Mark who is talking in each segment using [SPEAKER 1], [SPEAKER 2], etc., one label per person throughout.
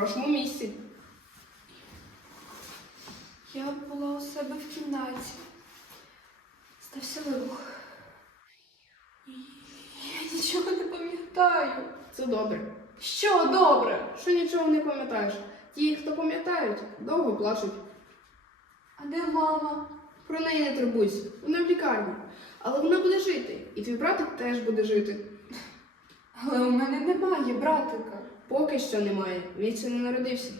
[SPEAKER 1] хорошому місці.
[SPEAKER 2] Я була у себе в кімнаті. Стався вибух. Я нічого не пам'ятаю.
[SPEAKER 1] Це добре.
[SPEAKER 2] Що добре?
[SPEAKER 1] Що нічого не пам'ятаєш? Ті, хто пам'ятають, довго плачуть.
[SPEAKER 2] А де мама?
[SPEAKER 1] Про неї не турбуйся, вона в лікарні. Але вона буде жити, і твій братик теж буде жити.
[SPEAKER 2] Але у мене немає братика.
[SPEAKER 1] Поки що немає, він ще не народився.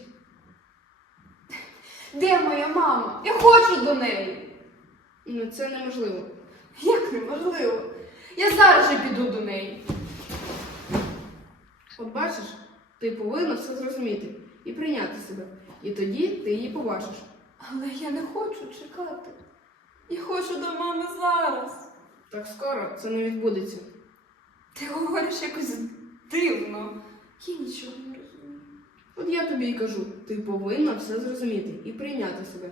[SPEAKER 2] Де моя мама? Я хочу до неї.
[SPEAKER 1] Ну це неможливо.
[SPEAKER 2] Як неможливо. Я зараз же піду до неї.
[SPEAKER 1] От бачиш, ти повинна все зрозуміти і прийняти себе. І тоді ти її побачиш.
[SPEAKER 2] Але я не хочу чекати. Я хочу до мами зараз.
[SPEAKER 1] Так скоро це не відбудеться.
[SPEAKER 2] Ти говориш якось дивно. Я нічого не розумію.
[SPEAKER 1] От я тобі і кажу, ти повинна все зрозуміти і прийняти себе.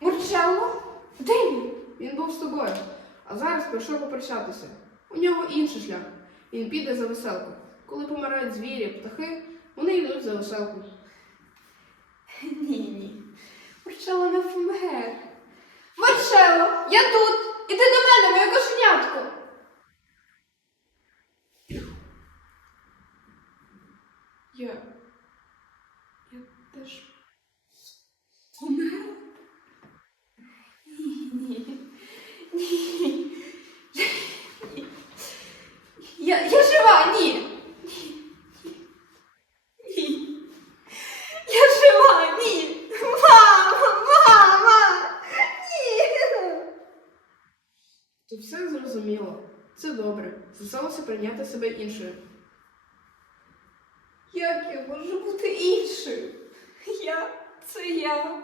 [SPEAKER 2] Мурчелло? Де він?
[SPEAKER 1] Він був з тобою, а зараз прийшов попрощатися. У нього інший шлях. Він піде за веселку. Коли помирають звірі, птахи, вони йдуть за веселку.
[SPEAKER 2] Ні, ні. Марчелло не помер. Марчелло, я тут! Іди до мене, моє кошенятко! Я. Я теж померла? Ні, ні. Ні. Ні. Я, я жива, ні. Ні. Ні. Я жива, ні. Мама, мама. Ні.
[SPEAKER 1] То все зрозуміло. Це добре. Зосталося прийняти себе іншою.
[SPEAKER 2] Як я можу бути іншою? Я це я.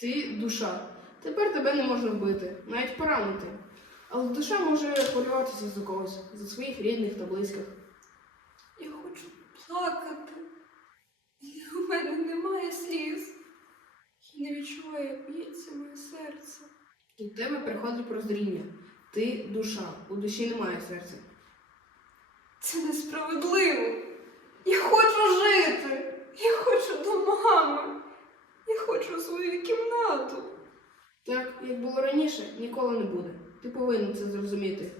[SPEAKER 1] Ти душа. Тепер тебе не можна вбити, навіть поранити. Але душа може хвилюватися за когось, за своїх рідних та близьких.
[SPEAKER 2] Я хочу плакати. У мене немає сліз. Я не відчуваю, як б'ється моє серце.
[SPEAKER 1] До тебе приходить прозріння. Ти душа, у душі немає серця.
[SPEAKER 2] Це несправедливо. Я хочу жити. Я хочу до мами. Я хочу свою кімнату.
[SPEAKER 1] Так, як було раніше, ніколи не буде. Ти повинен це зрозуміти.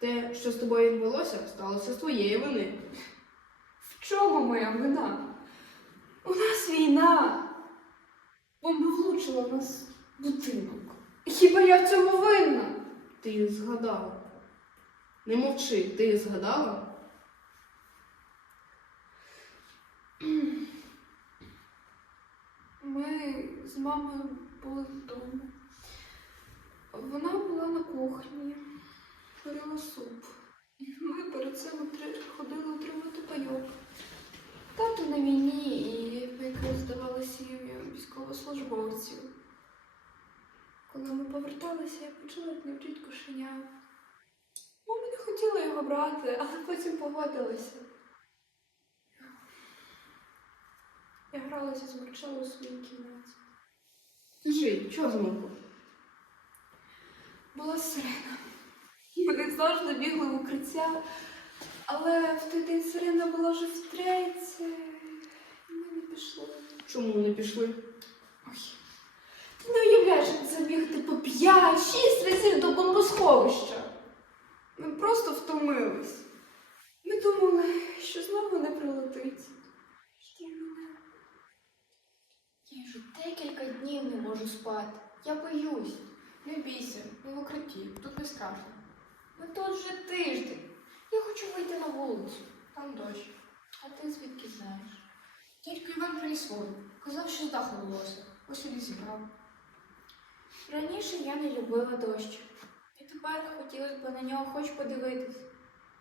[SPEAKER 1] Те, що з тобою відбулося, сталося з твоєї вини.
[SPEAKER 2] В чому моя вина? У нас війна. Бомба влучила в нас в будинок. Хіба я в цьому винна?
[SPEAKER 1] Ти згадала. Не мовчи, ти згадала?
[SPEAKER 2] Ми з мамою були вдома. Вона була на кухні, варила суп. Ми перед цим ходили отримати пайок. Тато на війні і пайки здавали військовослужбовців. Коли ми поверталися, я почала як не вчить кошеня. Мама не хотіла його брати, але потім погодилася. Я гралася з Марчелло у своїй кімнаті.
[SPEAKER 1] Скажи, чого змовку?
[SPEAKER 2] Була сирена. Вони завжди бігли в укриття, але в той день сирена була вже втретє. І ми не пішли.
[SPEAKER 1] Чому не пішли?
[SPEAKER 2] Ой. Ти не уявляєш, як це бігти по 5-6 разів до бомбосховища. Ми просто втомились. Ми думали, що знову не прилетить.
[SPEAKER 3] Я вже декілька днів не можу спати. Я боюсь. Не бійся, ми в укритті, тут не страшно. Ми тут вже тиждень. Я хочу вийти на вулицю. Там дощ. А ти звідки знаєш? Дядько Іван приніс. Казав, що з даху волосся. Ось і зібрав. Раніше я не любила дощ. І тепер хотілося б на нього хоч подивитись.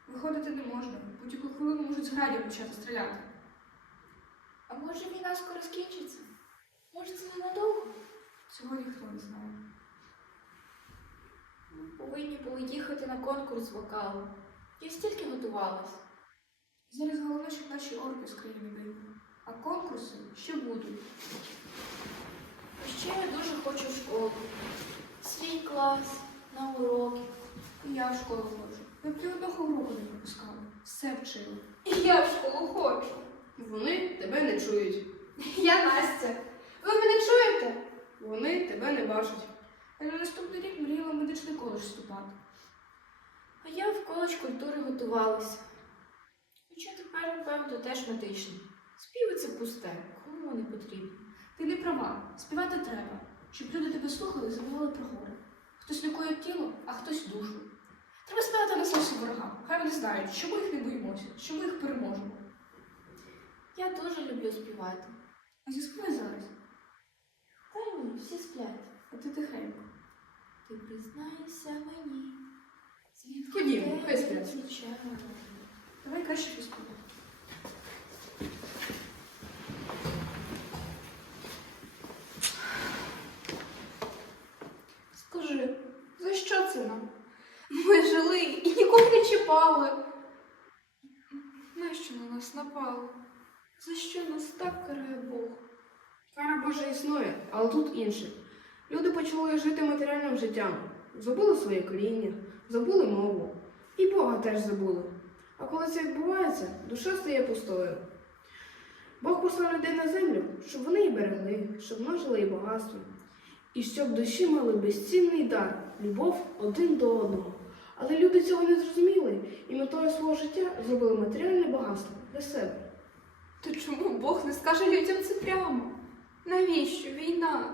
[SPEAKER 4] Виходити не можна. Будь-яку хвилину можуть з градів почати стріляти.
[SPEAKER 3] А може війна скоро скінчиться? Може це ненадовго?
[SPEAKER 4] Цього ніхто не знає.
[SPEAKER 3] Ми повинні були їхати на конкурс вокалу. Я стільки готувалась.
[SPEAKER 4] Зараз головне, щоб наші орки з країни виїхали. А конкурси ще будуть.
[SPEAKER 3] Ще я дуже хочу в школу. Свій клас, на уроки.
[SPEAKER 4] І я в школу ходжу. Ви б одного уроку не пропускали. Все вчили.
[SPEAKER 2] І я в школу ходжу.
[SPEAKER 1] чують.
[SPEAKER 2] Я Настя. Ви мене чуєте?
[SPEAKER 1] Вони тебе не бачать.
[SPEAKER 4] Я на наступний рік мріяла в медичний коледж вступати.
[SPEAKER 3] А я в коледж культури готувалася. Хоча тепер, напевно, теж медичний. Співи це пусте, кому вони потрібні?
[SPEAKER 4] Ти не права, співати треба, щоб люди тебе слухали і забували про горе. Хтось лікує тіло, а хтось душу. Треба співати на серці ворогам. Хай вони знають, що ми їх не боїмося, що ми їх переможемо.
[SPEAKER 3] Я дуже люблю співати.
[SPEAKER 4] А зіспівай зараз,
[SPEAKER 3] Та ні, всі сплять.
[SPEAKER 4] а ти тихенько.
[SPEAKER 3] Ти признайся мені. Звідки
[SPEAKER 1] Ходімо, хай сплять.
[SPEAKER 4] Давай краще поспівай.
[SPEAKER 2] Скажи, за що це нам? Ми жили і нікого не чіпали. Нащо на нас напали? За що нас так карає Бог?
[SPEAKER 1] Кара Божа існує, але тут інше. Люди почали жити матеріальним життям, забули своє коріння, забули мову. І Бога теж забули. А коли це відбувається, душа стає пустою. Бог послав людей на землю, щоб вони її берегли, щоб множили її багатство. І щоб душі мали безцінний дар любов один до одного. Але люди цього не зрозуміли і метою свого життя зробили матеріальне багатство для себе.
[SPEAKER 2] То чому Бог не скаже людям це прямо? Навіщо війна?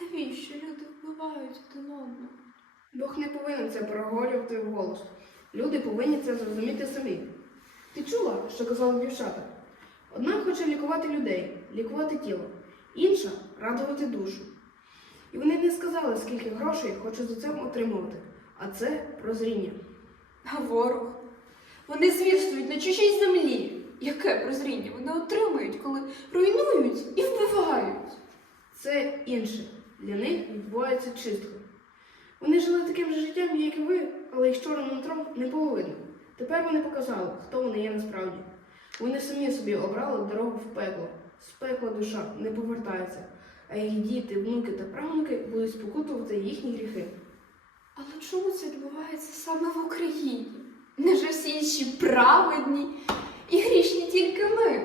[SPEAKER 2] Навіщо люди вбивають один одного?
[SPEAKER 1] Бог не повинен це проговорювати вголос. Люди повинні це зрозуміти самі. Ти чула, що казали дівчата? Одна хоче лікувати людей, лікувати тіло, інша радувати душу. І вони не сказали, скільки грошей хочуть за це отримувати. А це прозріння.
[SPEAKER 2] А ворог? Вони звірствують на чужій землі. Яке прозріння вони отримують, коли руйнують і вбивають?
[SPEAKER 1] Це інше. Для них відбувається чистка. Вони жили таким же життям, як і ви, але їх чорним нутром не було видно. Тепер вони показали, хто вони є насправді. Вони самі собі обрали дорогу в пекло. З пекла душа не повертається, а їх діти, внуки та правнуки будуть спокутувати їхні гріхи.
[SPEAKER 2] Але чому це відбувається саме в Україні? Неже всі інші праведні і грішні тільки ми?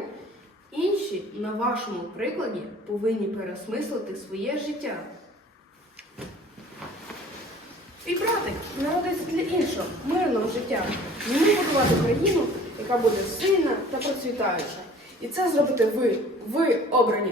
[SPEAKER 1] Інші, на вашому прикладі, повинні переосмислити своє життя. Твій братик народиться для іншого, мирного життя. Мені будувати країну, яка буде сильна та процвітаюча. І це зробите ви, ви обрані.